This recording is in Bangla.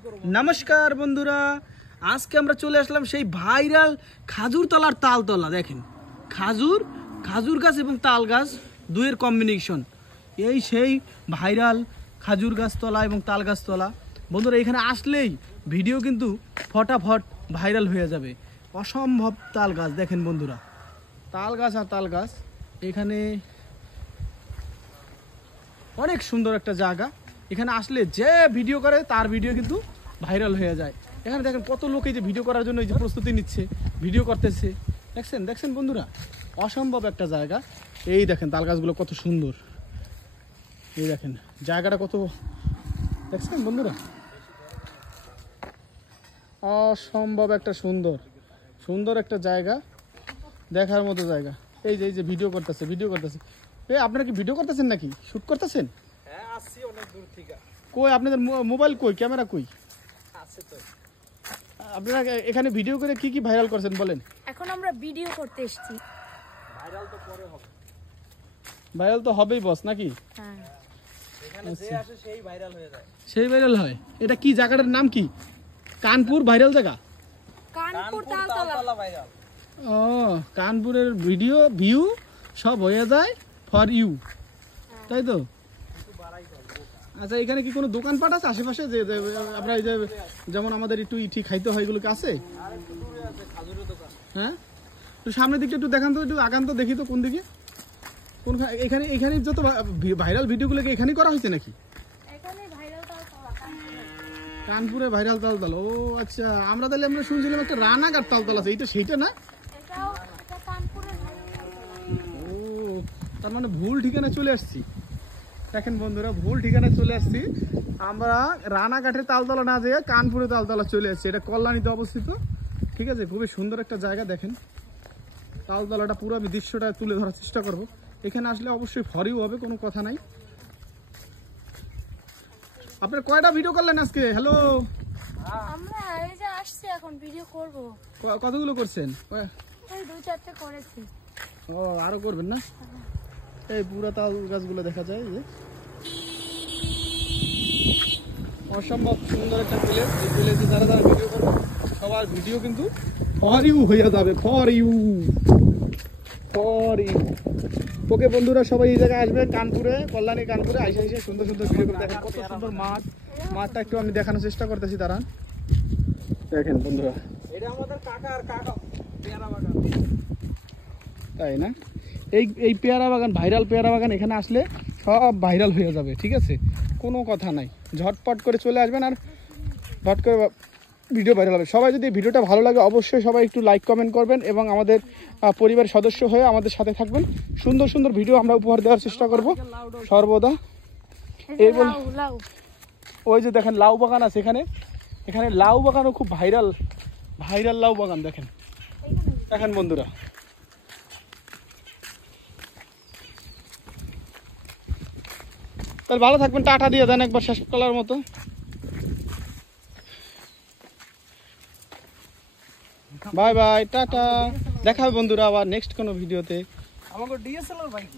नमस्कार बंधुरा आज के আমরা চলে আসলাম সেই ভাইরাল খাজুরতলার তালতলা দেখেন খাজুর খাজুর গাছ এবং তাল গাছ দুইয়ের কম্বিনেশন এই সেই ভাইরাল খাজুর গাছতলা এবং তাল গাছতলা বন্ধুরা এখানে আসলেই ভিডিও কিন্তু ফটাফট ভাইরাল হয়ে যাবে অসম্ভব তাল গাছ দেখেন বন্ধুরা তাল গাছ আর তাল গাছ এখানে অনেক সুন্দর একটা জায়গা এখানে আসলে যে ভিডিও করে তার ভিডিও কিন্তু ভাইরাল হয়ে যায় এখানে দেখেন কত লোক এই যে ভিডিও করার জন্য এই যে প্রস্তুতি নিচ্ছে ভিডিও করতেছে দেখছেন বন্ধুরা অসম্ভব একটা জায়গা এই দেখেন তাল গাছগুলো কত সুন্দর এই দেখেন জায়গাটা কত দেখছেন বন্ধুরা অসম্ভব একটা সুন্দর একটা জায়গা দেখার মতো জায়গা এই যে ভিডিও করতেছে এই আপনারা কি ভিডিও করতেছেন নাকি শুট করতেছেন হ্যাঁ আসছি অনেক দূর থেকে কই আপনাদের মোবাইল কই ক্যামেরা কই আছে তো আপনারা এখানে ভিডিও করে কি কি ভাইরাল করছেন বলেন এখন আমরা ভিডিও করতে এসেছি ভাইরাল তো পরে হবে ভাইরাল তো হবেই বস নাকি হ্যাঁ এখানে যে আসে সেই ভাইরাল হয়ে যায় সেই ভাইরাল হয় এটা কি জায়গাটার নাম কি কানপুর ভাইরাল জায়গা কানপুর তালতলা ভাইরাল ও কানপুরের ভিডিও ভিউ সব হয়ে যায় ফর ইউ তাই তো আচ্ছা এখানে কি কোনো দোকানপাট আছে আশেপাশে যে আমরা এই যে যেমন আমাদের একটু ইটি খাইতে হয় এগুলো কি আছে আর একটু দূরে আছে খাজুরের দোকান হ্যাঁ একটু সামনের দিকটা একটু দেখান তো একটু আগান তো দেখি তো কোন দিকে কোন এখানে যত ভাইরাল ভিডিওগুলো কি এখানেই করা হয়েছে নাকি এখানে ভাইরাল তালতলা কানপুরে ভাইরাল তালতলা ও আচ্ছা আমরা শুনছিলাম একটা রানাঘাট তালতলা আছে এইটা সেইটা না এটা কানপুরের ও তার মানে ভুল ঠিকানা চলে আসছি দেখেন বন্ধুরা ভুল ঠিকানা চলে আসছি আমরা রানাঘাটের তালতলা না যেয়ে কানপুরে তালতলা চলে আসছি এটা কল্যাণীতে অবস্থিত ঠিক আছে খুবই সুন্দর একটা জায়গা দেখেন তালতলাটা পুরো আমি দৃশ্যটা তুলে ধরার চেষ্টা করব এখানে আসলে অবশ্যই ফরিও হবে কোনো কথা নাই আপনার কয়টা ভিডিও করলেন আজকে হ্যালো আমরা এই যে আসছি এখন ভিডিও করব কতগুলো করছেন এই দুই চারটে করেছি ও আরো করবেন না এই পুরা তাল গাছগুলো দেখা যায় যে অসম্ভব সুন্দর একটা প্লেস এই প্লেসে যারা ভিডিও করবে সবার ভিডিও কিন্তু ফর ইউ হয়ে যাবে ফর ইউ ওকে বন্ধুরা সবাই এই জায়গায় আসবে কানপুরে কল্যাণী কানপুরে আইসা সুন্দর ভিডিও করে দেখেন কত সুন্দর মাঠটা একটু আমি দেখানোর চেষ্টা করতেছি তারা দেখেন বন্ধুরা এটা আমাদের কাকা পেয়ারা বাগান তাই না এই পেয়ারা বাগান ভাইরাল পেয়ারা বাগান এখানে আসলে সব ভাইরাল হয়ে যাবে ঠিক আছে কোনো কথা নাই ঝটপট করে চলে আসবেন আর ঝট করে ভিডিও ভাইরাল হবে সবাই যদি ভিডিওটা ভালো লাগে অবশ্যই সবাই একটু লাইক কমেন্ট করবেন এবং আমাদের পরিবারের সদস্য হয়ে আমাদের সাথে থাকবেন সুন্দর ভিডিও আমরা উপহার দেওয়ার চেষ্টা করব সর্বদা এই বল ওই যে দেখেন লাউ বাগান আছে এখানে লাউ বাগানও খুব ভাইরাল লাউ বাগান দেখেন বন্ধুরা তাহলে ভালো থাকবেন টাটা দিয়ে দেন একবার শেষ করার মতো বাই টাটা দেখা হবে বন্ধুরা আবার নেক্সট কোনো ভিডিওতে আমাকে ডিএসএলআর বাইক